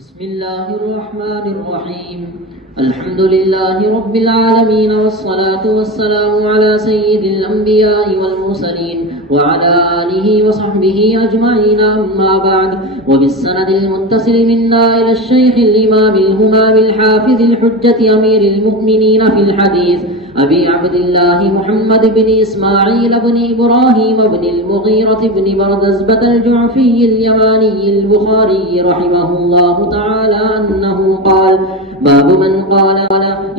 بسم الله الرحمن الرحيم. الحمد لله رب العالمين، والصلاة والسلام على سيد الأنبياء والمرسلين وعلى آله وصحبه أجمعين، أما بعد. وبالسند المتصل منا إلى الشيخ الإمام الهمام الحافظ الحجة أمير المؤمنين في الحديث أبي عبد الله محمد بن إسماعيل بن إبراهيم بن المغيرة بن بردزبة الجعفي اليماني البخاري رحمه الله تعالى أنه قال: باب من قال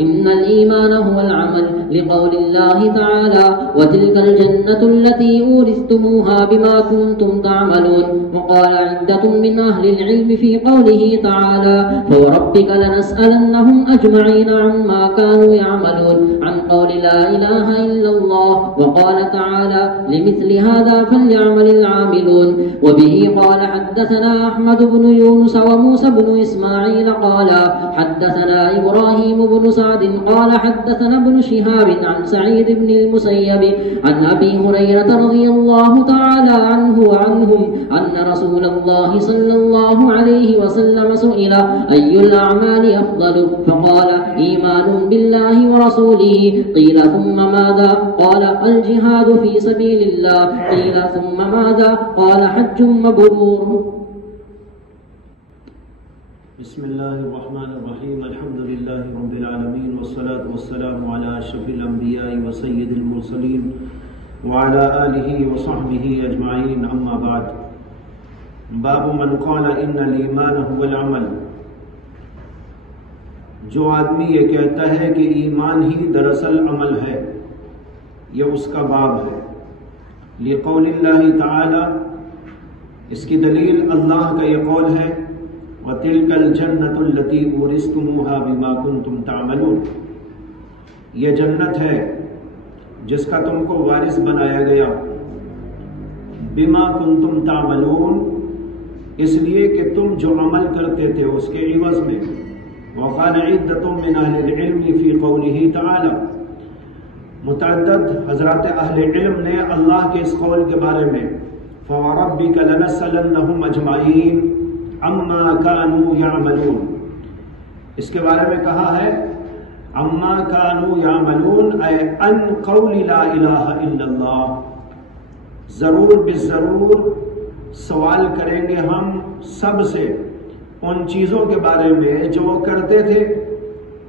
إن الإيمان هو العمل، لقول الله تعالى: وتلك الجنة التي أورثتموها بما كنتم تعملون. وقال عدة من أهل العلم في قوله تعالى: فوربك لنسألنهم أجمعين عما كانوا يعملون، عن قول لا إله إلا الله. وقال تعالى: لمثل هذا فليعمل العاملون. وبه قال حدثنا أحمد بن يونس وموسى بن إسماعيل قال حدثنا إبراهيم بن سعد قال حدثنا ابن شهاب عن سعيد بن المسيب عن أبي هريرة رضي الله تعالى عنه وعنهم أن رسول الله صلى الله عليه وسلم سئل: أي الأعمال أفضل؟ فقال: إيمان بالله ورسوله. قيل: ثم ماذا؟ قال: الجهاد في سبيل الله. قيل: ثم ماذا؟ قال: حج مبرور. بسم الله الرحمن الرحيم. الحمد لله رب العالمين، والصلاة والسلام على أشرف الأنبياء وسيد المرسلين وعلى آله وصحبه أجمعين، أما بعد. باب من قال إن الإيمان هو العمل. جو آدمی یہ کہتا ہے کہ ایمان ہی دراصل عمل ہے، یہ اس کا باب ہے. لقول اللہ تعالی، اس کی دلیل اللہ کا یہ قول ہے: وَتِلْكَ الْجَنَّةُ الَّتِي أُورِثْتُمُوهَا بِمَا كُنْتُمْ تَعْمَلُونَ. یہ جنت ہے جس کا تم کو وارث بنایا گیا. بِمَا كُنْتُمْ تَعْمَلُونَ، اس لیے کہ تم جو عمل کرتے تھے اس کے عوض میں. وقال عدة من أهل العلم في قوله تعالى، متعدد حضرات اہل علم نے اللہ کے اس قول کے بارے میں فَوَرَبِّكَ لَنَسْأَلَنَّهُمْ أَجْمَعِينَ عَمَّا كَانُوا يَعْمَلُونَ، اس کے بارے میں کہا ہے عَمَّا كَانُوا يَعْمَلُونَ، اے ان قول لا الہ الا اللہ. ضرور بالضرور سوال کریں گے ہم سب سے ان چیزوں کے بارے میں جو وہ کرتے تھے.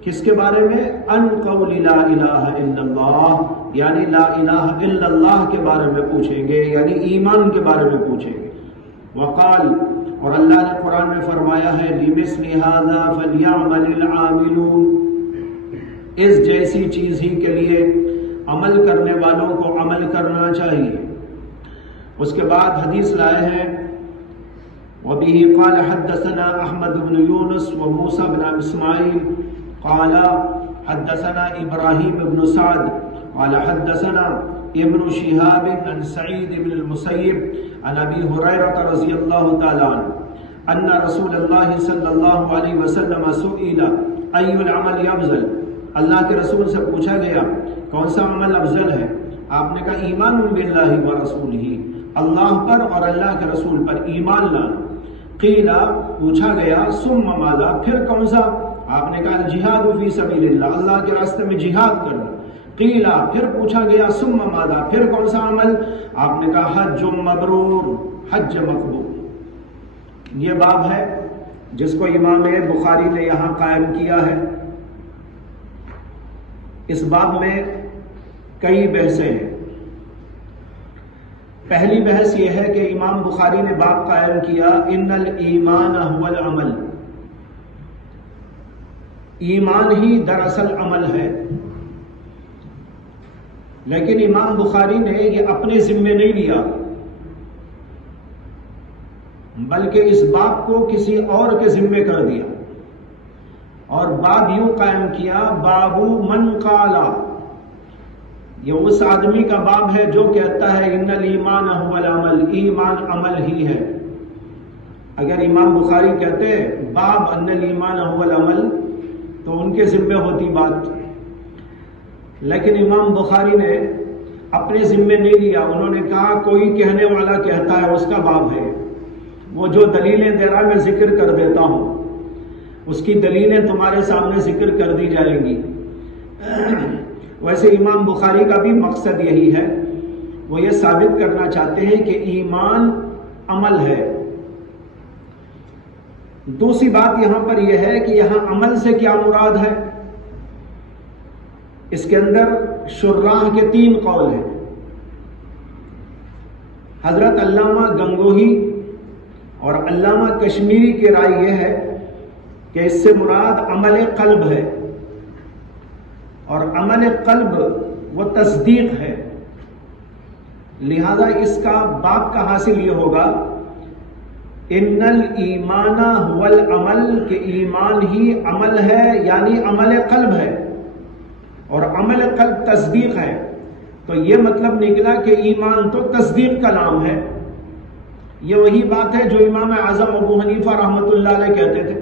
کس کے بارے میں؟ ان قول لا الہ الا اللہ، یعنی لا الہ الا اللہ کے بارے میں پوچھیں گے، یعنی ایمان کے بارے میں پوچھیں گے. وقال، اور اللہ نے قرآن میں فرمایا ہے: لِمِثْلِ هَذَا فَلْيَعْمَلِ الْعَامِلُونَ، اس جیسی چیز ہی کے لیے عمل کرنے والوں کو عمل کرنا چاہیے. اس کے بعد حدیث لائے ہیں: وبه قال حدثنا احمد بن يونس وموسى بن اسماعيل قال حدثنا ابراهيم بن سعد قال حدثنا ابن شهاب عن سعيد بن المسيب عن ابي هريره رضي الله تعالى عنه ان رسول الله صلى الله عليه وسلم سئل اي العمل افضل. اللہ کے رسول سے پوچھا گیا کون سا عمل افضل ہے؟ آپ نے کہا: ایمان باللہ ورسولہ، اللہ پر اور اللہ کے رسول پر ایمان لانا. قیلا، پوچھا گیا: ثم ماذا، پھر کون سا؟ آپ نے کہا: الجہاد فی سبیل اللہ، اللہ کے راستے میں جہاد کرنا. قیلا، پھر پوچھا گیا: ثم ماذا، پھر کون سا عمل؟ آپ نے کہا: حج مبرور، حج مقبول. یہ باب ہے جس کو امام بخاری نے یہاں قائم کیا ہے. اس باب میں کئی بحثیں ہیں. پہلی بحث یہ ہے کہ امام بخاری نے باب قائم کیا ان الایمان هو العمل، ایمان ہی دراصل عمل ہے. لیکن امام بخاری نے یہ اپنے ذمے نہیں لیا، بلکہ اس باب کو کسی اور کے ذمے کر دیا اور باب یوں قائم کیا: باب من قال، یہ اس آدمی کا باب ہے جو کہتا ہے ان الایمان هو العمل، ایمان عمل ہی ہے. اگر امام بخاری کہتے باب ان الایمان هو العمل تو ان کے ذمے ہوتی بات، لیکن امام بخاری نے اپنے ذمے نہیں لیا. انہوں نے کہا کوئی کہنے والا کہتا ہے اس کا باب ہے، وہ جو دلیلیں دے رہا میں ذکر کر دیتا ہوں. اس کی دلیلیں تمہارے سامنے ذکر کر دی جائیں گی۔ ویسے امام بخاری کا بھی مقصد یہی ہے، وہ یہ ثابت کرنا چاہتے ہیں کہ ایمان عمل ہے۔ دوسری بات یہاں پر یہ ہے کہ یہاں عمل سے کیا مراد ہے؟ اس کے اندر شراح کے 3 قول ہیں۔ حضرت علامہ گنگوہی اور علامہ کشمیری کی رائے یہ ہے کہ اس سے مراد عمل قلب ہے، اور عمل قلب وہ تصدیق ہے، لہذا اس کا باب کا حاصل یہ ہوگا ان الایمان هو العمل، کہ ایمان ہی عمل ہے، یعنی عمل قلب ہے، اور عمل قلب تصدیق ہے۔ تو یہ مطلب نکلا کہ ایمان تو تصدیق کا نام ہے۔ یہ وہی بات ہے جو امام اعظم ابو حنیفہ رحمۃ اللہ علیہ کہتے تھے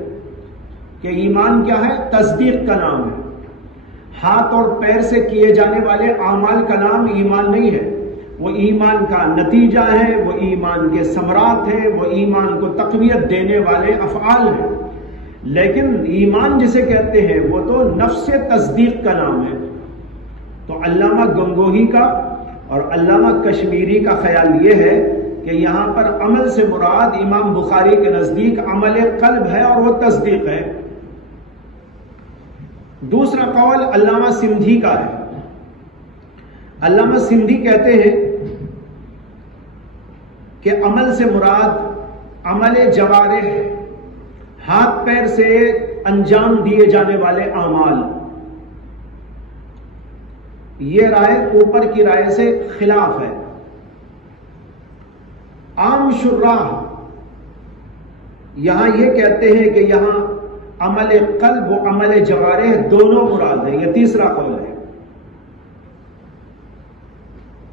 کہ ایمان کیا ہے؟ تصدیق کا نام ہے۔ ہاتھ اور پیر سے کیے جانے والے اعمال کا نام ایمان نہیں ہے، وہ ایمان کا نتیجہ ہے، وہ ایمان کے ثمرات ہیں، وہ ایمان کو تقویت دینے والے افعال ہیں۔ لیکن ایمان جسے کہتے ہیں وہ تو نفس تصدیق کا نام ہے۔ تو علامہ گنگوہی کا اور علامہ کشمیری کا خیال یہ ہے کہ یہاں پر عمل سے مراد امام بخاری کے نزدیک عمل قلب ہے اور وہ تصدیق ہے۔ دوسرا قول علامہ سندھی کا ہے۔ علامہ سندھی کہتے ہیں کہ عمل سے مراد عمل جوارح، ہاتھ پیر سے انجام دیے جانے والے اعمال۔ یہ رائے اوپر کی رائے سے خلاف ہے۔ عام شراح یہاں یہ کہتے ہیں کہ یہاں عمل قلب و عمل جوارح دونوں مراد ہیں، یہ تیسرا قول ہے۔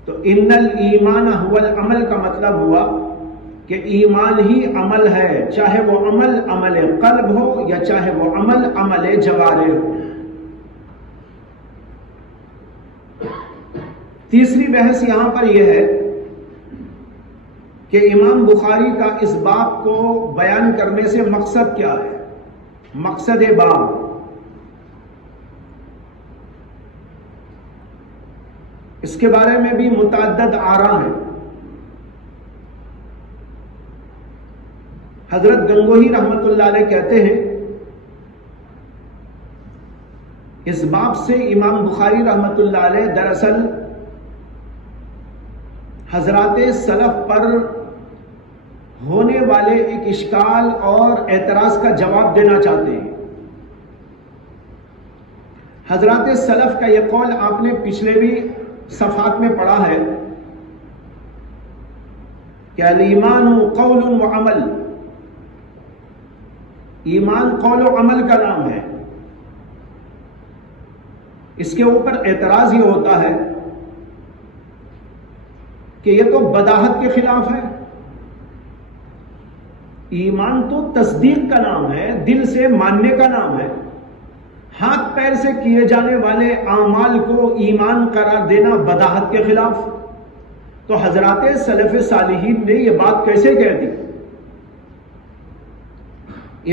تو ان الایمان هو العمل کا مطلب ہوا کہ ایمان ہی عمل ہے، چاہے وہ عمل عمل قلب ہو یا چاہے وہ عمل عمل جوارح ہو۔ تیسری بحث یہاں پر یہ ہے کہ امام بخاری کا اس باب کو بیان کرنے سے مقصد کیا ہے، مقصد باب۔ اس کے بارے میں بھی متعدد آراء ہیں۔ حضرت گنگوہی رحمت اللہ علیہ کہتے ہیں اس باب سے امام بخاری رحمت اللہ علیہ دراصل حضرات سلف پر ہونے والے ایک اشکال اور اعتراض کا جواب دینا چاہتے ہیں۔ حضرات سلف کا یہ قول آپ نے پچھلے بھی صفحات میں پڑھا ہے کہ الایمان قول و عمل، ایمان قول و عمل کا نام ہے۔ اس کے اوپر اعتراض یہ ہوتا ہے کہ یہ تو بداہت کے خلاف ہے۔ ایمان تو تصدیق کا نام ہے، دل سے ماننے کا نام ہے۔ ہاتھ پیر سے کیے جانے والے اعمال کو ایمان قرار دینا بداہت کے خلاف۔ تو حضرات سلف صالحین نے یہ بات کیسے کہہ دی؟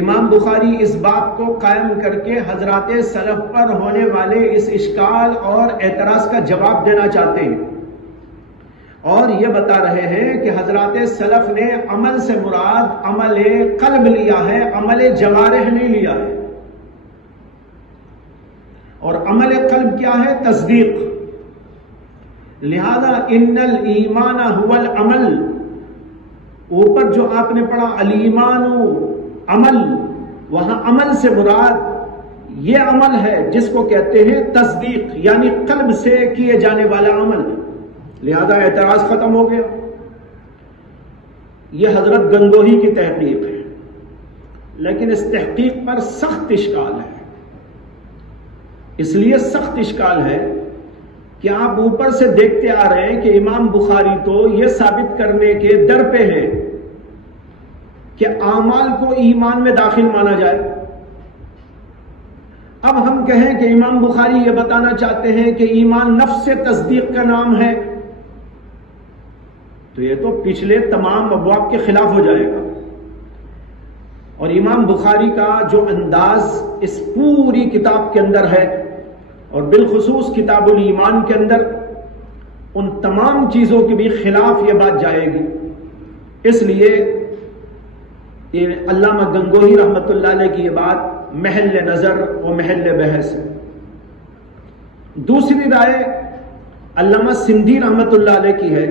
امام بخاری اس بات کو قائم کر کے حضرات سلف پر ہونے والے اس اشکال اور اعتراض کا جواب دینا چاہتے ہیں، اور یہ بتا رہے ہیں کہ حضرات سلف نے عمل سے مراد عمل قلب لیا ہے، عمل جوارح نہیں لیا ہے۔ اور عمل قلب کیا ہے؟ تصدیق۔ لہذا ان الایمان هو العمل، اوپر جو آپ نے پڑھا الایمان عمل، وہاں عمل سے مراد یہ عمل ہے جس کو کہتے ہیں تصدیق، یعنی قلب سے کیے جانے والا عمل۔ لہذا اعتراض ختم ہو گیا۔ یہ حضرت گنگوہی کی تحقیق ہے، لیکن اس تحقیق پر سخت اشکال ہے۔ اس لیے سخت اشکال ہے کہ آپ اوپر سے دیکھتے آ رہے ہیں کہ امام بخاری تو یہ ثابت کرنے کے در پہ ہے کہ اعمال کو ایمان میں داخل مانا جائے۔ اب ہم کہیں کہ امام بخاری یہ بتانا چاہتے ہیں کہ ایمان نفس سے تصدیق کا نام ہے، تو یہ تو پچھلے تمام ابواب کے خلاف ہو جائے گا۔ اور امام بخاری کا جو انداز اس پوری کتاب کے اندر ہے اور بالخصوص کتاب الایمان کے اندر، ان تمام چیزوں کے بھی خلاف یہ بات جائے گی. اس لیے یہ علامہ گنگوہی رحمۃ اللہ علیہ کی یہ بات محل نظر و محل بحث ہے. دوسری رائے علامہ سندھی رحمۃ اللہ علیہ کی ہے،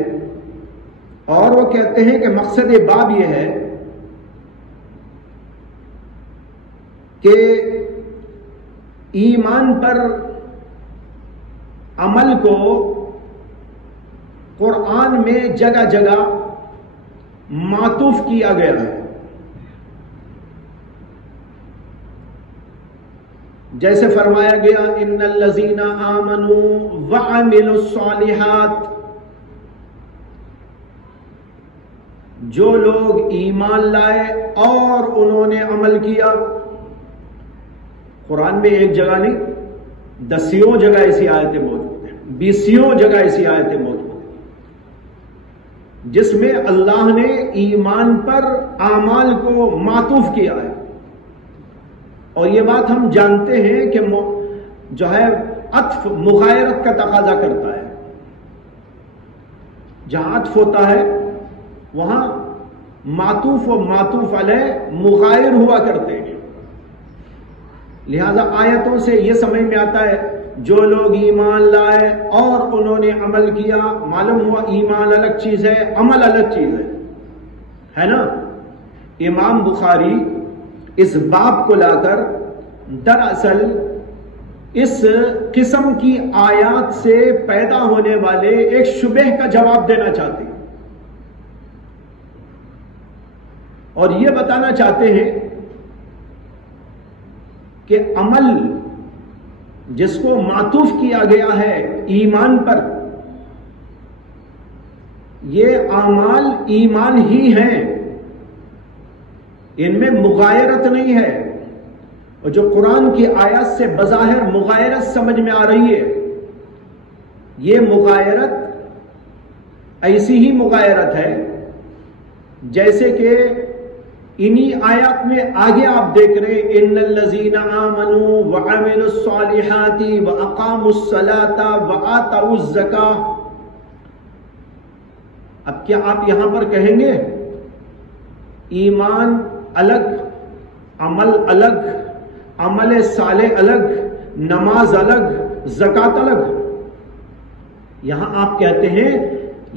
اور وہ کہتے ہیں کہ مقصد باب یہ ہے کہ ایمان پر عمل کو قرآن میں جگہ جگہ معطوف کیا گیا ہے. جیسے فرمایا گیا ان الذین آمنوا وعملوا الصالحات، جو لوگ ایمان لائے اور انہوں نے عمل کیا. قرآن میں ایک جگہ نہیں، دسیوں جگہ ایسی آیتیں موجود ہیں، 20 جگہ ایسی آیتیں موجود ہیں جس میں اللہ نے ایمان پر اعمال کو معطوف کیا ہے. اور یہ بات ہم جانتے ہیں کہ جو ہے عطف مغایرت کا تقاضا کرتا ہے. جہاں عطف ہوتا ہے وہاں معطوف و معطوف علیہ مغایر ہوا کرتے ہیں. لہذا آیتوں سے یہ سمجھ میں آتا ہے جو لوگ ایمان لائے اور انہوں نے عمل کیا، معلوم ہوا ایمان الگ چیز ہے، عمل الگ چیز ہے نا. امام بخاری اس باب کو لا کر دراصل اس قسم کی آیات سے پیدا ہونے والے ایک شبہ کا جواب دینا چاہتے ہیں، اور یہ بتانا چاہتے ہیں کہ عمل جس کو معطوف کیا گیا ہے ایمان پر، یہ اعمال ایمان ہی ہیں، ان میں مغایرت نہیں ہے. اور جو قرآن کی آیات سے بظاہر مغایرت سمجھ میں آ رہی ہے، یہ مغایرت ایسی ہی مغایرت ہے جیسے کہ انہی آیات میں آگے آپ دیکھ رہے ہیں ان الذین آمنوا وعملوا الصالحات واقاموا الصلاة وآتوا الزکاة. اب کیا آپ یہاں پر کہیں گے ایمان الگ، عمل الگ، عمل صالح الگ، نماز الگ، زکوٰۃ الگ؟ یہاں آپ کہتے ہیں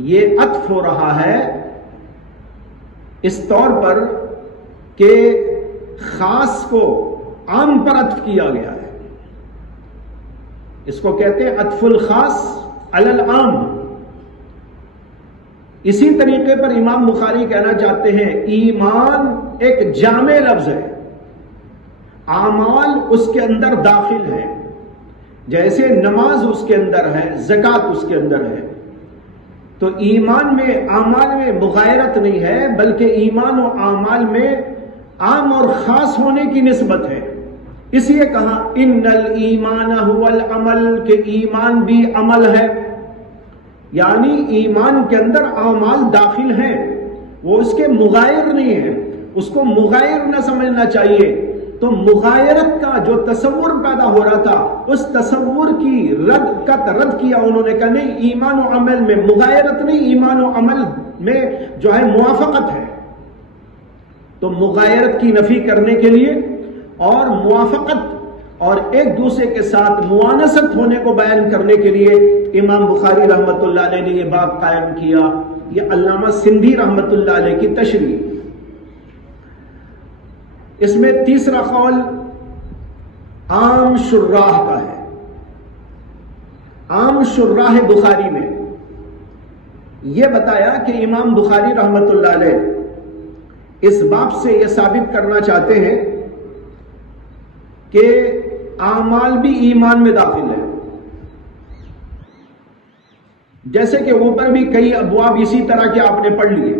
یہ عطف ہو رہا ہے اس طور پر کہ خاص کو عام پر عطف کیا گیا ہے. اس کو کہتے ہیں عطف الخاص علی العام. اسی طریقے پر امام بخاری کہنا چاہتے ہیں ایمان ایک جامع لفظ ہے، اعمال اس کے اندر داخل ہیں، جیسے نماز اس کے اندر ہے، زکوٰۃ اس کے اندر ہے. تو ایمان میں اعمال میں مغایرت نہیں ہے، بلکہ ایمان و اعمال میں عام اور خاص ہونے کی نسبت ہے. اس لیے کہا ان الایمان هو العمل، کہ ایمان بھی عمل ہے، یعنی ایمان کے اندر اعمال داخل ہیں، وہ اس کے مغایر نہیں ہیں. اس کو مغایر نہ سمجھنا چاہیے. تو مغایرت کا جو تصور پیدا ہو رہا تھا اس تصور کی رد کیا انہوں نے کہا نہیں، ایمان و عمل میں مغایرت نہیں، ایمان و عمل میں جو ہے موافقت ہے. تو مغایرت کی نفی کرنے کے لیے اور موافقت اور ایک دوسرے کے ساتھ موانست ہونے کو بیان کرنے کے لیے امام بخاری رحمت اللہ علیہ نے یہ باب قائم کیا. یہ علامہ سندھی رحمت اللہ علیہ کی تشریح. اس میں تیسرا قول عام شراح کا ہے. عام شراح بخاری میں یہ بتایا کہ امام بخاری رحمت اللہ علیہ اس باب سے یہ ثابت کرنا چاہتے ہیں کہ اعمال بھی ایمان میں داخل ہے. جیسے کہ اوپر بھی کئی ابواب اسی طرح کے آپ نے پڑھ لیے،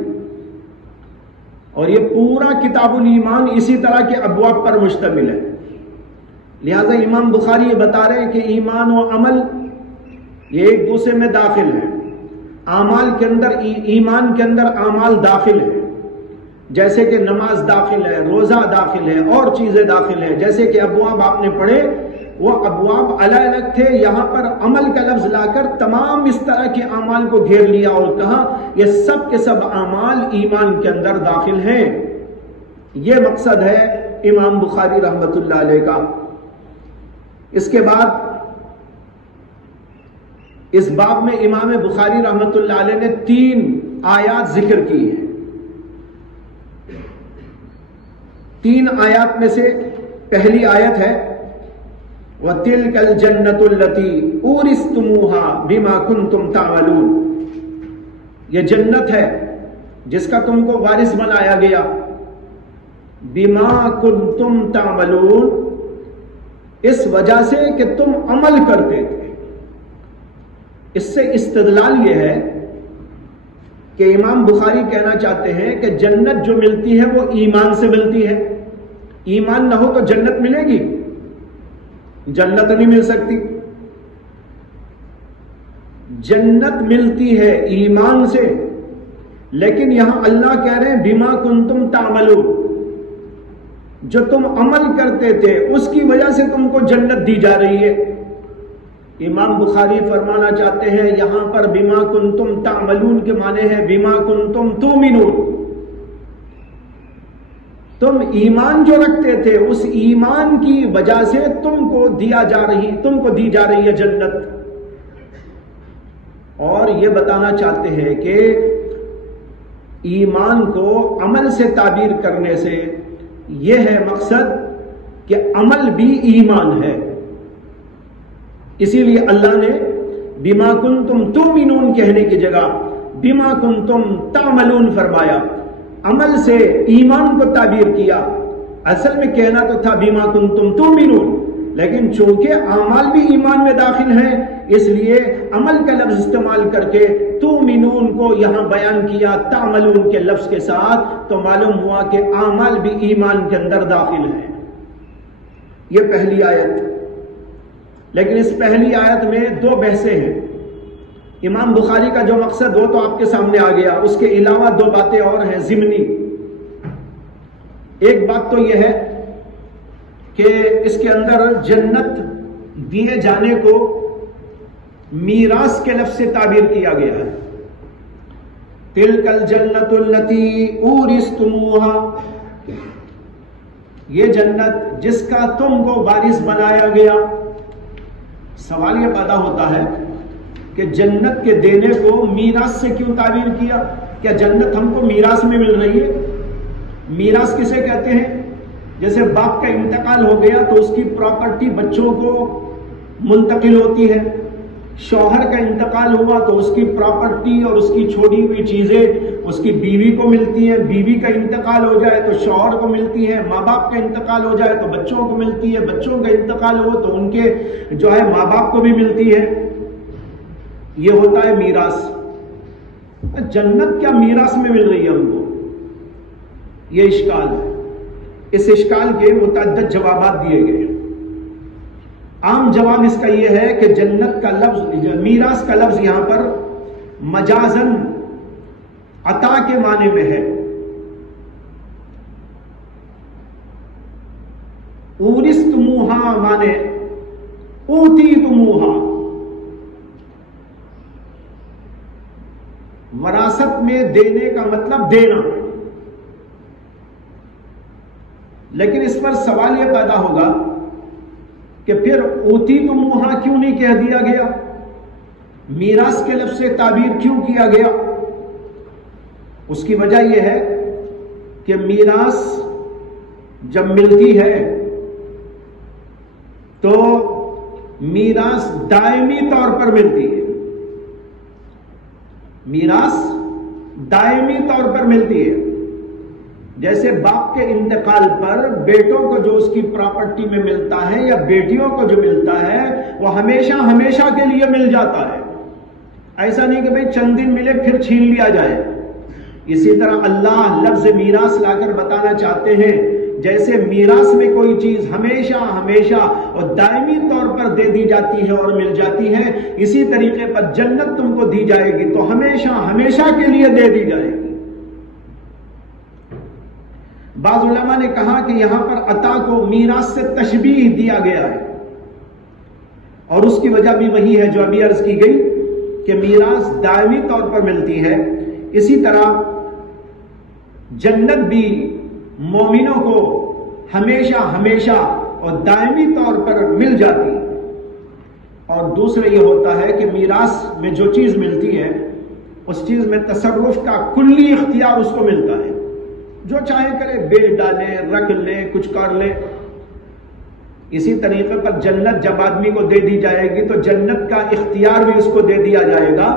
اور یہ پورا کتاب الایمان اسی طرح کے ابواب پر مشتمل ہے. لہذا امام بخاری یہ بتا رہے ہیں کہ ایمان و عمل یہ ایک دوسرے میں داخل ہیں. اعمال کے اندر ایمان کے اندر اعمال داخل ہیں، جیسے کہ نماز داخل ہے، روزہ داخل ہے، اور چیزیں داخل ہیں. جیسے کہ ابواب آپ نے پڑھے وہ ابواب الگ الگ تھے، یہاں پر عمل کا لفظ لا کر تمام اس طرح کے اعمال کو گھیر لیا اور کہا یہ سب کے سب اعمال ایمان کے اندر داخل ہیں. یہ مقصد ہے امام بخاری رحمت اللہ علیہ کا. اس کے بعد اس باب میں امام بخاری رحمت اللہ علیہ نے 3 آیات ذکر کی ہیں. 3 آیات میں سے پہلی آیت ہے وَتِلْكَ الْجَنَّةُ الَّتِي أُورِثْتُمُوهَا بِمَا كُنْتُمْ تَعْمَلُونَ. یہ جنت ہے جس کا تم کو وارث بنایا گیا. بِمَا كُنْتُمْ تَعْمَلُونَ، اس وجہ سے کہ تم عمل کرتے تھے. اس سے استدلال یہ ہے کہ امام بخاری کہنا چاہتے ہیں کہ جنت جو ملتی ہے وہ ایمان سے ملتی ہے. ایمان نہ ہو تو جنت ملے گی؟ جنت نہیں مل سکتی. جنت ملتی ہے ایمان سے، لیکن یہاں اللہ کہہ رہے ہیں بما کنتم تعملون، جو تم عمل کرتے تھے اس کی وجہ سے تم کو جنت دی جا رہی ہے. امام بخاری فرمانا چاہتے ہیں یہاں پر بما کنتم تعملون کے معنی ہے بما کنتم تؤمنون. تم ایمان جو رکھتے تھے اس ایمان کی وجہ سے تم کو دی جا رہی ہے جنت. اور یہ بتانا چاہتے ہیں کہ ایمان کو عمل سے تعبیر کرنے سے یہ ہے مقصد کہ عمل بھی ایمان ہے. اسی لیے اللہ نے بما کنتم تؤمنون کہنے کی جگہ بما کنتم تعملون فرمایا. عمل سے ایمان کو تعبیر کیا. اصل میں کہنا تو تھا بما کنتم تؤمنون، لیکن چونکہ اعمال بھی ایمان میں داخل ہیں اس لیے عمل کا لفظ استعمال کر کے تؤمنون کو یہاں بیان کیا تعملون کے لفظ کے ساتھ، تو معلوم ہوا کہ اعمال بھی ایمان کے اندر داخل ہیں. یہ پہلی آیت. لیکن اس پہلی آیت میں 2 بحثیں ہیں. امام بخاری کا جو مقصد وہ تو آپ کے سامنے آ گیا، اس کے علاوہ 2 باتیں اور ہیں ضمنی. ایک بات تو یہ ہے کہ اس کے اندر جنت دیے جانے کو میراث کے لفظ سے تعبیر کیا گیا ہے. تِلْكَ الْجَنَّةُ الَّتِي أُورِثْتُمُوهَا، یہ جنت جس کا تم کو وارث بنایا گیا. سوال یہ پیدا ہوتا ہے کہ جنت کے دینے کو میراث سے کیوں تعبیر کیا؟ کیا جنت ہم کو میراث میں مل رہی ہے؟ میراث کسے کہتے ہیں؟ جیسے باپ کا انتقال ہو گیا تو اس کی پراپرٹی بچوں کو منتقل ہوتی ہے. شوہر کا انتقال ہوا تو اس کی پراپرٹی اور اس کی چھوڑی ہوئی چیزیں اس کی بیوی کو ملتی ہیں. بیوی کا انتقال ہو جائے تو شوہر کو ملتی ہے. ماں باپ کا انتقال ہو جائے تو بچوں کو ملتی ہے. بچوں کا انتقال ہو تو ان کے جو ہے ماں باپ کو بھی ملتی ہے. یہ ہوتا ہے میراث. جنت کیا میراث میں مل رہی ہے ہم کو؟ یہ اشکال ہے. اس اشکال کے متعدد جوابات دیے گئے. عام جواب اس کا یہ ہے کہ جنت کا لفظ میراث کا لفظ یہاں پر مجازن عطا کے معنی میں ہے. اورثتموہا معنی اوتیتموہا، وراثت میں دینے کا مطلب دینا. لیکن اس پر سوال یہ پیدا ہوگا کہ پھر اوتیتموہا کیوں نہیں کہہ دیا گیا؟ میراث کے لفظ سے تعبیر کیوں کیا گیا؟ اس کی وجہ یہ ہے کہ میراث جب ملتی ہے تو میراث دائمی طور پر ملتی ہے. میراث دائمی طور پر ملتی ہے. جیسے باپ کے انتقال پر بیٹوں کو جو اس کی پراپرٹی میں ملتا ہے یا بیٹیوں کو جو ملتا ہے وہ ہمیشہ ہمیشہ کے لیے مل جاتا ہے. ایسا نہیں کہ بھئی چند دن ملے پھر چھین لیا جائے. اسی طرح اللہ لفظ میراث لا کر بتانا چاہتے ہیں جیسے میراث میں کوئی چیز ہمیشہ ہمیشہ اور دائمی طور پر دے دی جاتی ہے اور مل جاتی ہے، اسی طریقے پر جنت تم کو دی جائے گی تو ہمیشہ ہمیشہ کے لیے دے دی جائے گی. بعض علماء نے کہا کہ یہاں پر عطا کو میراث سے تشبیہ دیا گیا ہے، اور اس کی وجہ بھی وہی ہے جو ابھی عرض کی گئی کہ میراث دائمی طور پر ملتی ہے، اسی طرح جنت بھی مومنوں کو ہمیشہ ہمیشہ اور دائمی طور پر مل جاتی ہے۔ اور دوسرا یہ ہوتا ہے کہ میراث میں جو چیز ملتی ہے اس چیز میں تصرف کا کلی اختیار اس کو ملتا ہے، جو چاہے کرے، بیچ ڈالے، رکھ لے، کچھ کر لے۔ اسی طریقے پر جنت جب آدمی کو دے دی جائے گی تو جنت کا اختیار بھی اس کو دے دیا جائے گا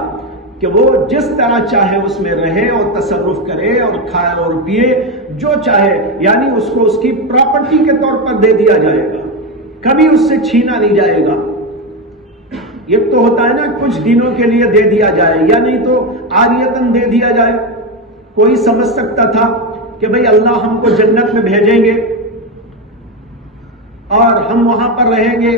کہ وہ جس طرح چاہے اس میں رہے اور تصرف کرے اور کھائے اور پیے، جو چاہے، یعنی اس کو اس کی پراپرٹی کے طور پر دے دیا جائے گا، کبھی اس سے چھینا نہیں جائے گا۔ یہ تو ہوتا ہے نا کچھ دنوں کے لیے دے دیا جائے، یا نہیں تو عاریتاً دے دیا جائے۔ کوئی سمجھ سکتا تھا کہ بھئی اللہ ہم کو جنت میں بھیجیں گے اور ہم وہاں پر رہیں گے،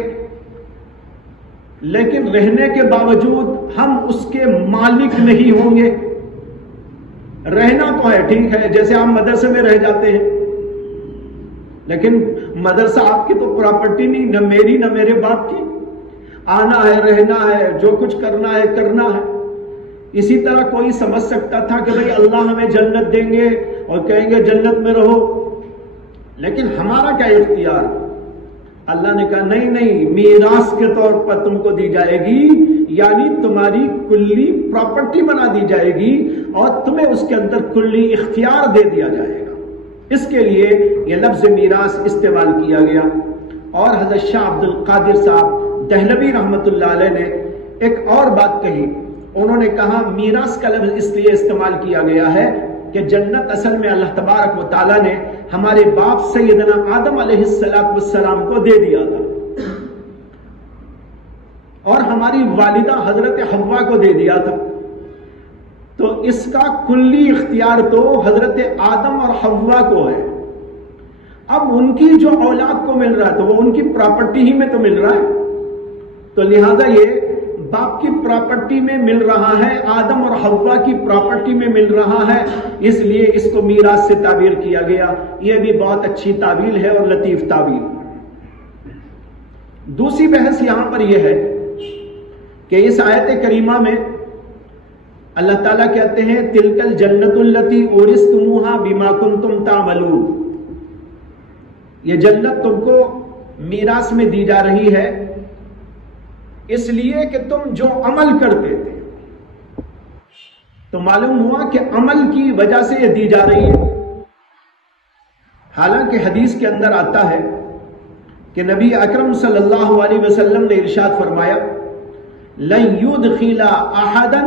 لیکن رہنے کے باوجود ہم اس کے مالک نہیں ہوں گے۔ رہنا تو ہے، ٹھیک ہے، جیسے ہم مدرسے میں رہ جاتے ہیں، لیکن مدرسہ آپ کی تو پراپرٹی نہیں، نہ میری نہ میرے باپ کی۔ آنا ہے، رہنا ہے، جو کچھ کرنا ہے کرنا ہے۔ اسی طرح کوئی سمجھ سکتا تھا کہ بھئی اللہ ہمیں جنت دیں گے اور کہیں گے جنت میں رہو، لیکن ہمارا کیا اختیار؟ اللہ نے کہا نہیں نہیں، میراث کے طور پر تم کو دی جائے گی، یعنی تمہاری کلی پراپرٹی بنا دی جائے گی اور تمہیں اس کے اندر کلی اختیار دے دیا جائے گا۔ اس کے لیے یہ لفظ میراث استعمال کیا گیا۔ اور حضرت شاہ عبد القادر صاحب دہلوی رحمت اللہ علیہ نے ایک اور بات کہی، انہوں نے کہا میراث کا لفظ اس لیے استعمال کیا گیا ہے کہ جنت اصل میں اللہ تبارک و تعالیٰ نے ہمارے باپ سیدنا آدم علیہ السلام کو دے دیا تھا، اور ہماری والدہ حضرت حوا کو دے دیا تھا، تو اس کا کلی اختیار تو حضرت آدم اور حوا کو ہے۔ اب ان کی جو اولاد کو مل رہا ہے تو وہ ان کی پراپرٹی ہی میں تو مل رہا ہے، تو لہذا یہ باپ کی پراپرٹی میں مل رہا ہے، آدم اور حوا کی پراپرٹی میں مل رہا ہے، اس لیے اس کو میراث سے تعبیر کیا گیا۔ یہ بھی بہت اچھی تعبیر ہے اور لطیف تعبیر۔ دوسری بحث یہاں پر یہ ہے کہ اس آیت کریمہ میں اللہ تعالیٰ کہتے ہیں تلک الجنت التی اورثتموہا بما کنتم تعملون، یہ جنت تم کو میراث میں دی جا رہی ہے اس لیے کہ تم جو عمل کرتے تھے۔ تو معلوم ہوا کہ عمل کی وجہ سے یہ دی جا رہی ہے۔ حالانکہ حدیث کے اندر آتا ہے کہ نبی اکرم صلی اللہ علیہ وسلم نے ارشاد فرمایا لن يدخل احدا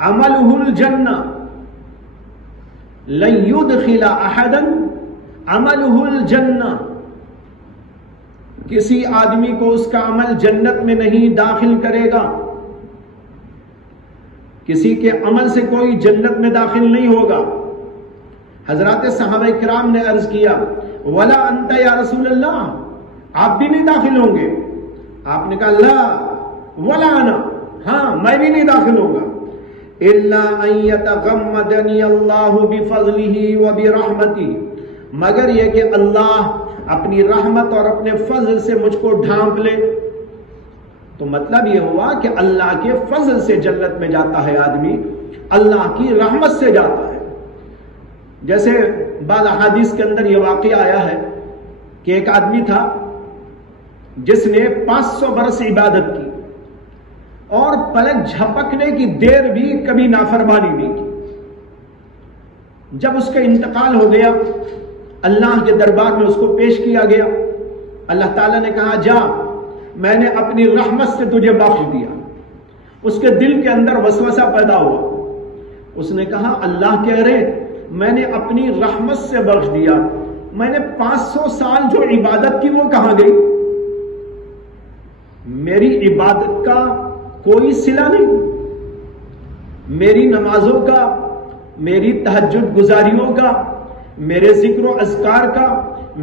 عمله الجنہ، لن يدخل احدا عمله الجنہ، کسی آدمی کو اس کا عمل جنت میں نہیں داخل کرے گا، کسی کے عمل سے کوئی جنت میں داخل نہیں ہوگا۔ حضرات صحابہ کرام نے عرض کیا ولا انت یا رسول اللہ، آپ بھی نہیں داخل ہوں گے؟ آپ نے کہا لا ولا انا، ہاں میں بھی نہیں داخل ہوں گا، الا ان یتغمدنی اللہ بفضلہ وبرحمتہ، مگر یہ کہ اللہ اپنی رحمت اور اپنے فضل سے مجھ کو ڈھانپ لے۔ تو مطلب یہ ہوا کہ اللہ کے فضل سے جنت میں جاتا ہے آدمی، اللہ کی رحمت سے جاتا ہے۔ جیسے بعض احادیث کے اندر یہ واقعہ آیا ہے کہ ایک آدمی تھا جس نے 500 برس عبادت کی اور پلک جھپکنے کی دیر بھی کبھی نافرمانی نہیں کی۔ جب اس کا انتقال ہو گیا اللہ کے دربار میں اس کو پیش کیا گیا، اللہ تعالیٰ نے کہا جا میں نے اپنی رحمت سے تجھے بخش دیا۔ اس کے دل کے اندر وسوسہ پیدا ہوا، اس نے کہا اللہ کہہ رہے میں نے اپنی رحمت سے بخش دیا، میں نے 500 سال جو عبادت کی وہ کہاں گئی؟ میری عبادت کا کوئی صلہ نہیں، میری نمازوں کا، میری تہجد گزاریوں کا، میرے ذکر و اذکار کا،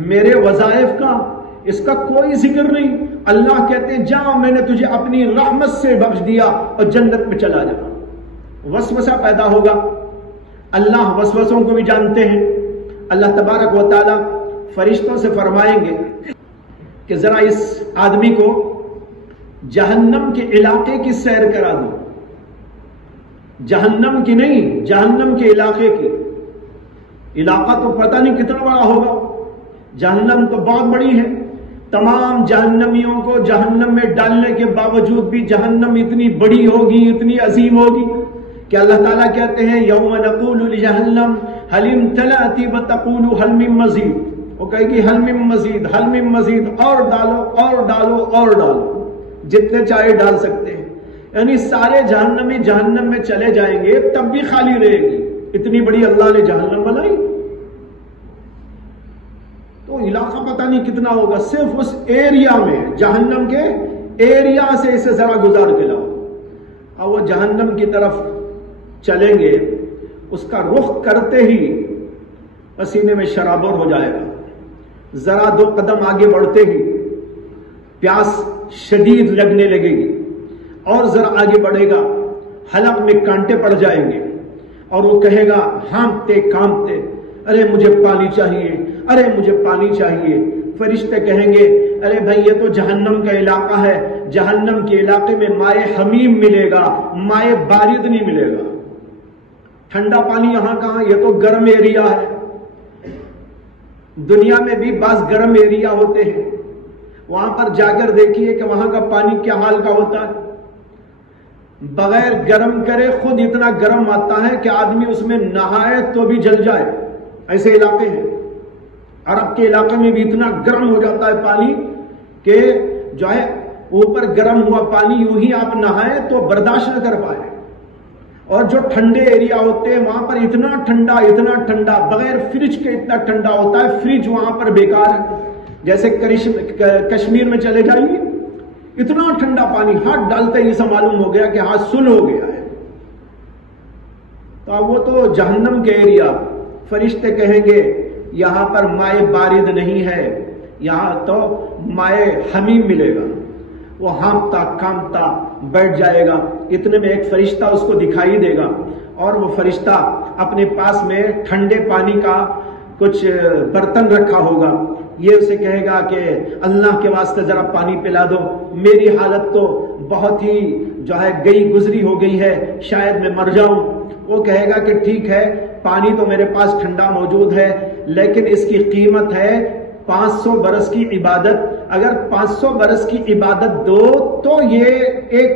میرے وظائف کا، اس کا کوئی ذکر نہیں۔ اللہ کہتے ہیں جا میں نے تجھے اپنی رحمت سے بخش دیا اور جنت میں چلا جا۔ وسوسہ پیدا ہوگا، اللہ وسوسوں کو بھی جانتے ہیں۔ اللہ تبارک و تعالی فرشتوں سے فرمائیں گے کہ ذرا اس آدمی کو جہنم کے علاقے کی سیر کرا دو، جہنم کی نہیں، جہنم کے علاقے کی۔ علاقہ تو پتہ نہیں کتنا بڑا ہوگا، جہنم تو بہت بڑی ہے۔ تمام جہنمیوں کو جہنم میں ڈالنے کے باوجود بھی جہنم اتنی بڑی ہوگی، اتنی عظیم ہوگی کہ اللہ تعالیٰ کہتے ہیں یوم نقول لجہنم هل امتلأت وتقول هل من مزید، وہ کہے گی هل من مزید، هل من مزید، اور ڈالو اور ڈالو اور ڈالو، جتنے چاہے ڈال سکتے ہیں۔ یعنی سارے جہنمی جہنم میں چلے جائیں گے تب بھی خالی رہے گی، اتنی بڑی اللہ نے جہنم بنائی۔ تو علاقہ پتہ نہیں کتنا ہوگا، صرف اس ایریا میں، جہنم کے ایریا سے اسے ذرا گزار کے لاؤ۔ اور وہ جہنم کی طرف چلیں گے، اس کا رخ کرتے ہی پسینے میں شرابور ہو جائے گا، ذرا دو قدم آگے بڑھتے ہی پیاس شدید لگنے لگے گی، اور ذرا آگے بڑھے گا حلق میں کانٹے پڑ جائیں گے، اور وہ کہے گا ہانپتے کانپتے ارے مجھے پانی چاہیے، ارے مجھے پانی چاہیے۔ فرشتے کہیں گے ارے بھائی یہ تو جہنم کا علاقہ ہے، جہنم کے علاقے میں مائے حمیم ملے گا، مائے بارد نہیں ملے گا۔ ٹھنڈا پانی یہاں کہاں، یہ تو گرم ایریا ہے۔ دنیا میں بھی بعض گرم ایریا ہوتے ہیں، وہاں پر جا کر دیکھیے کہ وہاں کا پانی کیا حال کا ہوتا ہے۔ بغیر گرم کرے خود اتنا گرم آتا ہے کہ آدمی اس میں نہائے تو بھی جل جائے، ایسے علاقے ہیں۔ عرب کے علاقے میں بھی اتنا گرم ہو جاتا ہے پانی کہ جو ہے اوپر گرم ہوا پانی یوں ہی آپ نہائے تو برداشت نہ کر پائے۔ اور جو ٹھنڈے ایریا ہوتے ہیں وہاں پر اتنا ٹھنڈا بغیر فریج کے اتنا ٹھنڈا ہوتا ہے، فریج وہاں پر بیکار ہے۔ جیسے کشمیر میں چلے جائیے، اتنا ٹھنڈا پانی، ہاتھ ڈالتے ہی سے معلوم ہو گیا کہ ہاتھ سن ہو گیا ہے۔ تو وہ تو جہنم کے ایریا، فرشتے کہیں گے یہاں پر مائے بارد نہیں ہے، یہاں تو مائے حمیم ملے گا۔ وہ ہانپتا کانپتا بیٹھ جائے گا، اتنے میں ایک فرشتہ اس کو دکھائی دے گا، اور وہ فرشتہ اپنے پاس میں ٹھنڈے پانی کا کچھ برتن رکھا ہوگا، یہ اسے کہے گا کہ اللہ کے واسطے ذرا پانی پلا دو، میری حالت تو بہت ہی جو ہے گئی گزری ہو گئی ہے، شاید میں مر جاؤں۔ وہ کہے گا کہ ٹھیک ہے، پانی تو میرے پاس ٹھنڈا موجود ہے، لیکن اس کی قیمت ہے 500 برس کی عبادت۔ اگر 500 برس کی عبادت دو تو یہ ایک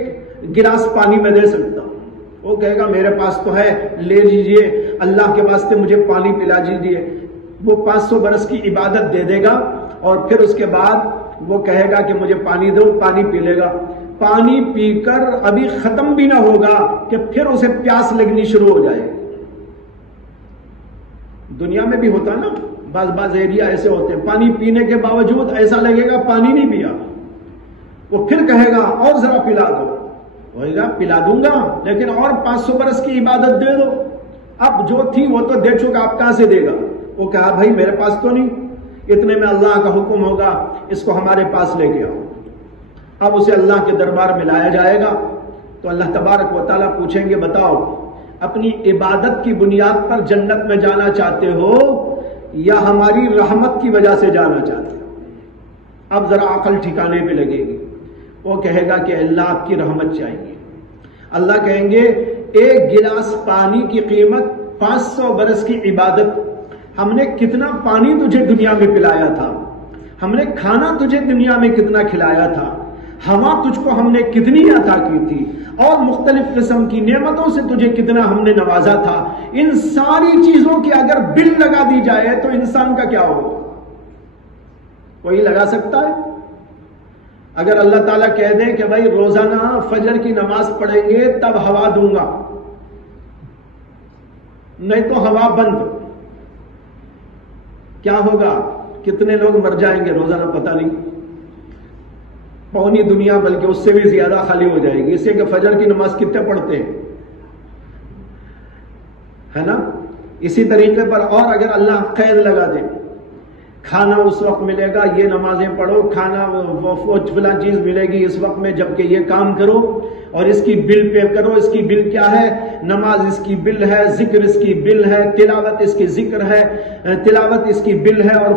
گلاس پانی میں دے سکتا ہوں۔ وہ کہے گا میرے پاس تو ہے، لے لیجئے، اللہ کے واسطے مجھے پانی پلا دیجئے۔ وہ 500 برس کی عبادت دے دے گا، اور پھر اس کے بعد وہ کہے گا کہ مجھے پانی دو، پانی پی لے گا۔ پانی پی کر ابھی ختم بھی نہ ہوگا کہ پھر اسے پیاس لگنی شروع ہو جائے۔ دنیا میں بھی ہوتا نا، بعض ایریا ایسے ہوتے ہیں، پانی پینے کے باوجود ایسا لگے گا پانی نہیں پیا۔ وہ پھر کہے گا اور ذرا پلا دو، کہے گا پلا دوں گا لیکن اور 500 برس کی عبادت دے دو۔ اب جو تھی وہ تو دے چکا، آپ کہاں سے دے گا؟ وہ کہا بھائی میرے پاس تو نہیں۔ اتنے میں اللہ کا حکم ہوگا اس کو ہمارے پاس لے کے آؤ۔ اب اسے اللہ کے دربار میں لایا جائے گا تو اللہ تبارک و تعالیٰ پوچھیں گے بتاؤ اپنی عبادت کی بنیاد پر جنت میں جانا چاہتے ہو یا ہماری رحمت کی وجہ سے جانا چاہتے ہو؟ اب ذرا عقل ٹھکانے پہ لگے گی۔ وہ کہے گا کہ اللہ آپ کی رحمت چاہیے۔ اللہ کہیں گے ایک گلاس پانی کی قیمت 500 برس کی عبادت۔ ہم نے کتنا پانی تجھے دنیا میں پلایا تھا، ہم نے کھانا تجھے دنیا میں کتنا کھلایا تھا، ہوا تجھ کو ہم نے کتنی عطا کی تھی، اور مختلف قسم کی نعمتوں سے تجھے کتنا ہم نے نوازا تھا۔ ان ساری چیزوں کی اگر بل لگا دی جائے تو انسان کا کیا ہوگا؟ کوئی لگا سکتا ہے؟ اگر اللہ تعالیٰ کہہ دے کہ بھائی روزانہ فجر کی نماز پڑھیں گے تب ہوا دوں گا، نہیں تو ہوا بند، کیا ہوگا؟ کتنے لوگ مر جائیں گے روزانہ پتہ نہیں، پونی دنیا بلکہ اس سے بھی زیادہ خالی ہو جائے گی۔ اس سے کہ فجر کی نماز کتنے پڑھتے ہیں، ہے نا؟ اسی طریقے پر اور اگر اللہ قید لگا دے، کھانا اس وقت ملے گا، یہ نمازیں پڑھو، کھانا وہ فلاں چیز ملے گی اس وقت میں، جبکہ یہ کام کرو اور اس کی بل پے کرو۔ اس کی بل کیا ہے؟ نماز اس کی بل ہے، ذکر اس کی بل ہے، تلاوت اس کی ذکر ہے، تلاوت اس کی بل ہے، اور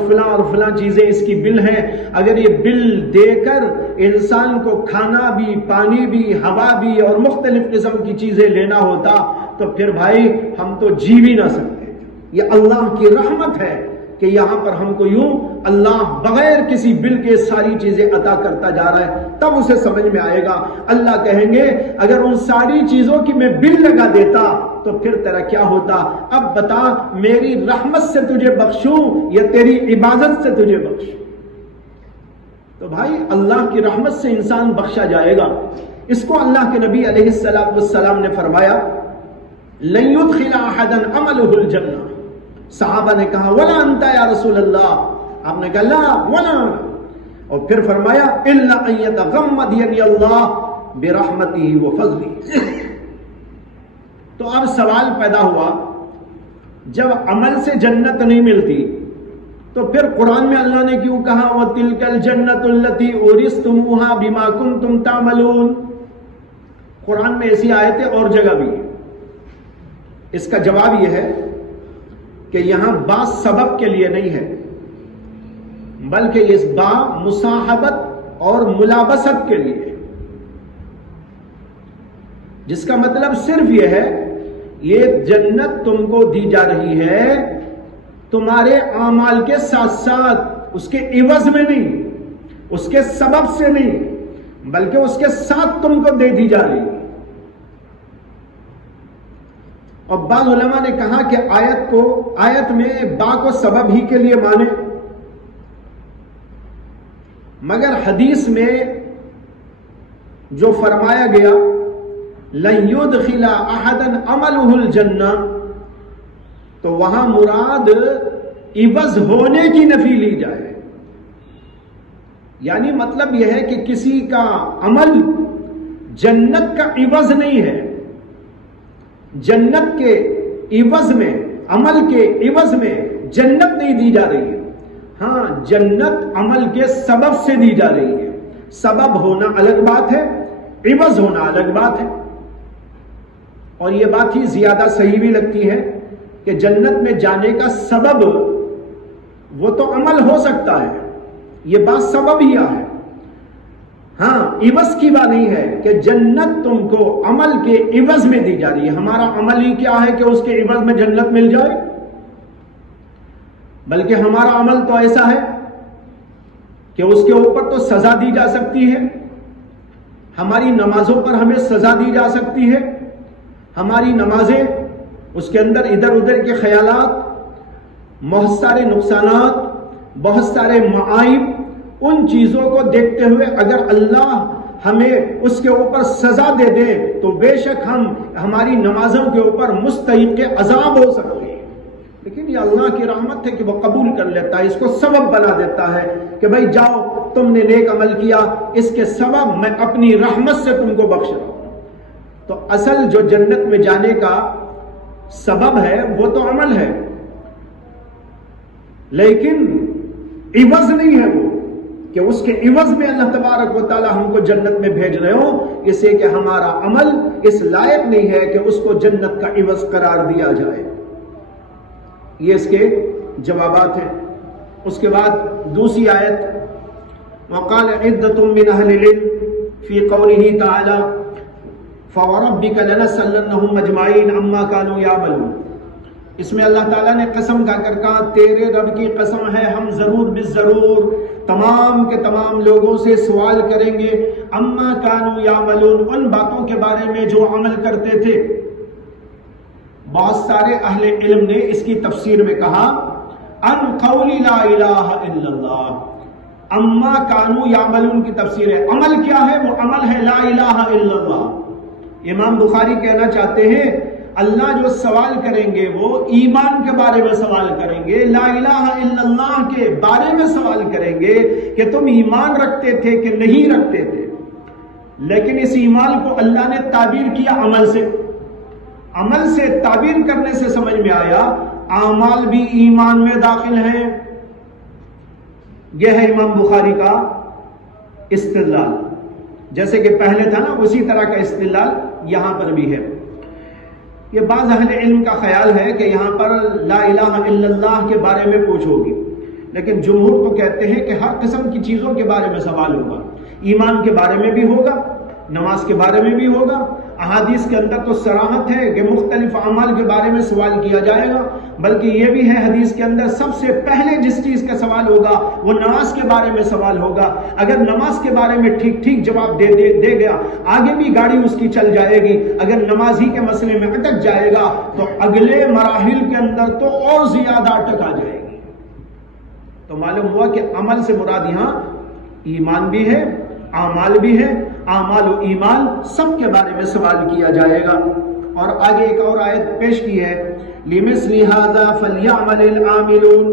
فلاں چیزیں اس کی بل ہیں۔ اگر یہ بل دے کر انسان کو کھانا بھی، پانی بھی، ہوا بھی اور مختلف قسم کی چیزیں لینا ہوتا تو پھر بھائی ہم تو جی بھی نہ سکتے۔ یہ اللہ کی رحمت ہے کہ یہاں پر ہم کو یوں اللہ بغیر کسی بل کے ساری چیزیں عطا کرتا جا رہا ہے، تب اسے سمجھ میں آئے گا۔ اللہ کہیں گے اگر ان ساری چیزوں کی میں بل لگا دیتا تو پھر تیرا کیا ہوتا؟ اب بتا، میری رحمت سے تجھے بخشوں یا تیری عبادت سے تجھے بخشوں؟ تو بھائی اللہ کی رحمت سے انسان بخشا جائے گا۔ اس کو اللہ کے نبی علیہ السلام نے فرمایا لن يدخل احدا عمله الجنہ۔ صحابہ نے کہا ولا انت یا رسول اللہ، آپ نے کہا لا ولا، اور پھر فرمایا الا ان يتغمدني اللہ برحمته وفضله۔ تو اب سوال پیدا ہوا، جب عمل سے جنت نہیں ملتی تو پھر قرآن میں اللہ نے کیوں کہا وَتِلْكَ الْجَنَّةُ الَّتِي أُورِثْتُمُوهَا بِمَا كُنْتُمْ تَعْمَلُونَ؟ قرآن میں ایسی آیتیں اور جگہ بھی ہیں۔ اس کا جواب یہ ہے کہ یہاں با سبب کے لیے نہیں ہے، بلکہ اس با مصاحبت اور ملابست کے لیے ہے، جس کا مطلب صرف یہ ہے یہ جنت تم کو دی جا رہی ہے تمہارے اعمال کے ساتھ ساتھ، اس کے عوض میں نہیں، اس کے سبب سے نہیں، بلکہ اس کے ساتھ تم کو دے دی جا رہی ہے۔ اور بعض علماء نے کہا کہ آیت میں با کو سبب ہی کے لیے مانے، مگر حدیث میں جو فرمایا گیا لن يدخل احدا عمله الجنہ، تو وہاں مراد عوض ہونے کی نفی لی جائے، یعنی مطلب یہ ہے کہ کسی کا عمل جنت کا عوض نہیں ہے، جنت کے عوض میں، عمل کے عوض میں جنت نہیں دی جا رہی ہے، ہاں جنت عمل کے سبب سے دی جا رہی ہے۔ سبب ہونا الگ بات ہے، عوض ہونا الگ بات ہے، اور یہ بات ہی زیادہ صحیح بھی لگتی ہے کہ جنت میں جانے کا سبب وہ تو عمل ہو سکتا ہے، یہ بات سبب ہی ہے، ہاں عوض کی بات نہیں ہے کہ جنت تم کو عمل کے عوض میں دی جا رہی ہے۔ ہمارا عمل ہی کیا ہے کہ اس کے عوض میں جنت مل جائے، بلکہ ہمارا عمل تو ایسا ہے کہ اس کے اوپر تو سزا دی جا سکتی ہے، ہماری نمازوں پر ہمیں سزا دی جا سکتی ہے، ہماری نمازیں اس کے اندر ادھر ادھر کے خیالات، بہت سارے نقصانات، بہت سارے معائب، ان چیزوں کو دیکھتے ہوئے اگر اللہ ہمیں اس کے اوپر سزا دے دے تو بے شک ہماری نمازوں کے اوپر مستحق عذاب ہو سکتے ہیں، لیکن یہ اللہ کی رحمت ہے کہ وہ قبول کر لیتا ہے، اس کو سبب بنا دیتا ہے کہ بھائی جاؤ تم نے نیک عمل کیا، اس کے سبب میں اپنی رحمت سے تم کو بخش رہا ہوں۔ تو اصل جو جنت میں جانے کا سبب ہے وہ تو عمل ہے، لیکن عوض نہیں ہے وہ کہ اس کے عوض میں اللہ تبارک و تعالی ہم کو جنت میں بھیج رہے ہوں، اسے کہ ہمارا عمل اس لائق نہیں ہے کہ اس کو جنت کا عوض قرار دیا جائے۔ یہ اس کے جوابات ہیں۔ اس کے بعد دوسری آیت وقال عدة من اهل العلم في قوله تعالى فوربك لنسألنهم اجمعين عما كانوا يعملون، اس میں اللہ تعالیٰ نے قسم کھا کر کہا تیرے رب کی قسم ہے ہم ضرور بالضرور تمام کے تمام لوگوں سے سوال کریں گے عما كانوا يعملون، ان باتوں کے بارے میں جو عمل کرتے تھے۔ بہت سارے اہل علم نے اس کی تفسیر میں کہا ان قول لا الہ الا اللہ، اما کانو یعملون کی تفسیر ہے عمل کیا ہے؟ وہ عمل ہے لا الہ الا اللہ۔ امام بخاری کہنا چاہتے ہیں اللہ جو سوال کریں گے وہ ایمان کے بارے میں سوال کریں گے، لا الہ الا اللہ کے بارے میں سوال کریں گے کہ تم ایمان رکھتے تھے کہ نہیں رکھتے تھے، لیکن اس ایمان کو اللہ نے تعبیر کیا عمل سے، عمل سے تعبیر کرنے سے سمجھ میں آیا اعمال بھی ایمان میں داخل ہیں، یہ ہے امام بخاری کا استدلال. جیسے کہ پہلے تھا نا اسی طرح کا استدلال یہاں پر بھی ہے. یہ بعض اہل علم کا خیال ہے کہ یہاں پر لا الہ الا اللہ کے بارے میں پوچھو گی، لیکن جمہور تو کہتے ہیں کہ ہر قسم کی چیزوں کے بارے میں سوال ہوگا. ایمان کے بارے میں بھی ہوگا، نماز کے بارے میں بھی ہوگا. احادیث کے اندر تو صراحت ہے کہ مختلف اعمال کے بارے میں سوال کیا جائے گا، بلکہ یہ بھی ہے حدیث کے اندر سب سے پہلے جس چیز کا سوال ہوگا وہ نماز کے بارے میں سوال ہوگا. اگر نماز کے بارے میں ٹھیک ٹھیک جواب دے گیا آگے بھی گاڑی اس کی چل جائے گی. اگر نماز ہی کے مسئلے میں اٹک جائے گا تو اگلے مراحل کے اندر تو اور زیادہ اٹک آ جائے گی. تو معلوم ہوا کہ عمل سے مراد یہاں ایمان بھی ہے، اعمال بھی ہے. اعمال و ایمان سب کے بارے میں سوال کیا جائے گا. اور آگے ایک اور آیت پیش کی ہے لِمِثْلِ هَذَا فَلْيَعْمَلِ الْعَامِلُونَ.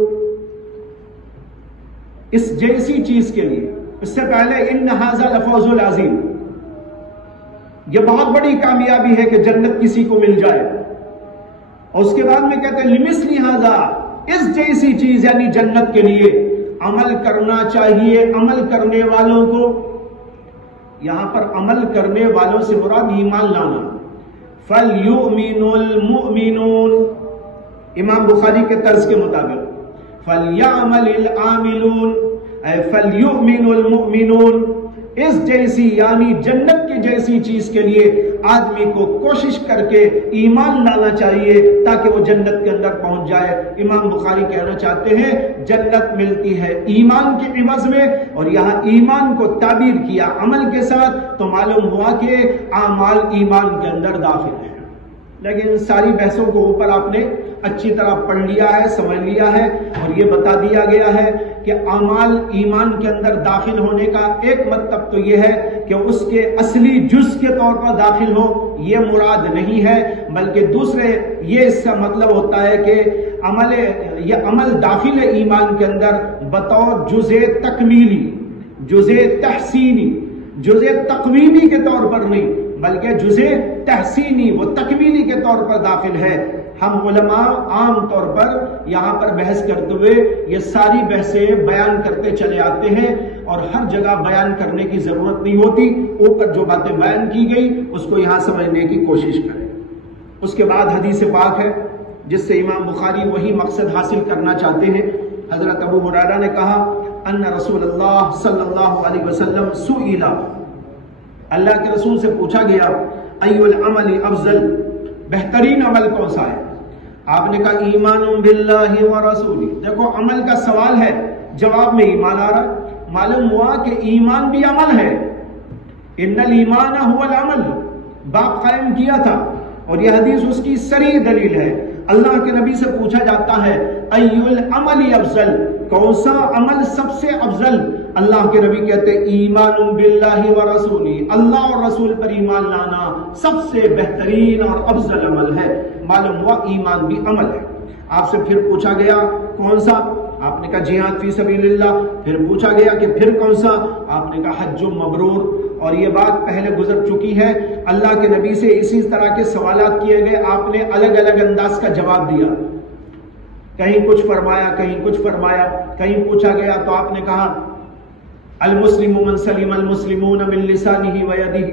اس جیسی چیز کے لیے، اس سے پہلے إِنَّ هَذَا لَفَوْزُ الْعَظِيمُ، یہ بہت بڑی کامیابی ہے کہ جنت کسی کو مل جائے. اور اس کے بعد میں کہتے ہیں لِمِثْلِ هَذَا، اس جیسی چیز یعنی جنت کے لیے عمل کرنا چاہیے عمل کرنے والوں کو. یہاں پر عمل کرنے والوں سے مراد ایمان لانا. فَلْيُؤْمِنُ الْمُؤْمِنُونَ، امام بخاری کے طرز کے مطابق فَلْيَعْمَلِ الْعَامِلُونَ اے فَلْيُؤْمِنُ الْمُؤْمِنُونَ. اس جیسی یعنی جنت کی جیسی چیز کے لیے آدمی کو کوشش کر کے ایمان لانا چاہیے تاکہ وہ جنت کے اندر پہنچ جائے. امام بخاری کہنا چاہتے ہیں جنت ملتی ہے ایمان کے عوض میں، اور یہاں ایمان کو تعبیر کیا عمل کے ساتھ، تو معلوم ہوا کہ اعمال ایمان کے اندر داخل ہیں. لیکن ساری بحثوں کو اوپر آپ نے اچھی طرح پڑھ لیا ہے، سمجھ لیا ہے، اور یہ بتا دیا گیا ہے کہ اعمال ایمان کے اندر داخل ہونے کا ایک مطلب تو یہ ہے کہ اس کے اصلی جز کے طور پر داخل ہو، یہ مراد نہیں ہے، بلکہ دوسرے یہ اس کا مطلب ہوتا ہے کہ یہ عمل داخل ہے ایمان کے اندر بطور جز تکمیلی، جز تحسینی، جز تقویمی کے طور پر نہیں، بلکہ جز تحسینی و تکمیلی کے طور پر داخل ہے. ہم علماء عام طور پر یہاں پر بحث کرتے ہوئے یہ ساری بحثیں بیان کرتے چلے آتے ہیں، اور ہر جگہ بیان کرنے کی ضرورت نہیں ہوتی. اوپر جو باتیں بیان کی گئی اس کو یہاں سمجھنے کی کوشش کریں. اس کے بعد حدیث پاک ہے جس سے امام بخاری وہی مقصد حاصل کرنا چاہتے ہیں. حضرت ابو ہریرہ نے کہا ان رسول اللہ صلی اللہ علیہ وسلم سئل، اللہ کے رسول سے پوچھا گیا ای العمل افضل، بہترین عمل کون سا ہے؟ آپ نے کہا ایمان باللہ ورسولہ. دیکھو عمل کا سوال ہے، جواب میں ایمان آ رہا. معلوم ہوا کہ ایمان بھی عمل ہے. ان الایمان هو العمل، باب قائم کیا تھا، اور یہ حدیث اس کی صریح دلیل ہے. اللہ کے نبی سے پوچھا جاتا ہے ای العمل افضل، کون سا عمل سب سے افضل؟ اللہ کے نبی کہتے ہیں ایمان باللہ ورسولہ، اللہ اور رسول پر ایمان لانا سب سے بہترین اور افضل عمل ہے. معلوم ہوا ایمان بھی عمل ہے. آپ سے پھر پوچھا گیا کون سا؟ آپ نے کہا جہاد فی سبیل اللہ. پھر پوچھا گیا کہ پھر کون سا؟ آپ نے کہا حج مبرور. اور یہ بات پہلے گزر چکی ہے. اللہ کے نبی سے اسی طرح کے سوالات کیے گئے، آپ نے الگ الگ انداز کا جواب دیا، کہیں کچھ فرمایا کہیں کچھ فرمایا. کہیں پوچھا گیا تو آپ نے کہا المسلم من سلم المسلمون من لسانہ ویدہ،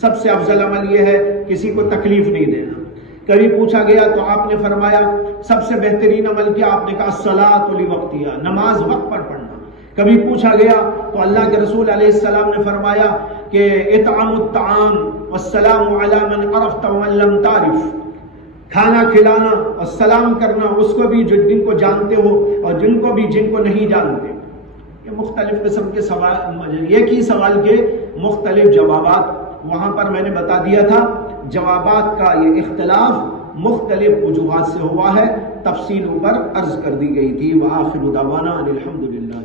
سب سے افضل عمل یہ ہے کسی کو تکلیف نہیں دینا. کبھی پوچھا گیا تو آپ نے فرمایا سب سے بہترین عمل کیا؟ آپ نے کہا الصلاۃ لوقتہا، نماز وقت پر پڑھنا. کبھی پوچھا گیا تو اللہ کے رسول علیہ السلام نے فرمایا کہ اطعام الطعام والسلام علی من عرفت ومن لم تعرف، کھانا کھلانا اور سلام کرنا اس کو بھی جن کو جانتے ہو اور جن کو نہیں جانتے. یہ مختلف قسم کے سوال، ایک ہی سوال کے مختلف جوابات. وہاں پر میں نے بتا دیا تھا جوابات کا یہ اختلاف مختلف وجوہات سے ہوا ہے، تفصیل اوپر عرض کر دی گئی تھی. وآخر دعوانا ان الحمد للہ.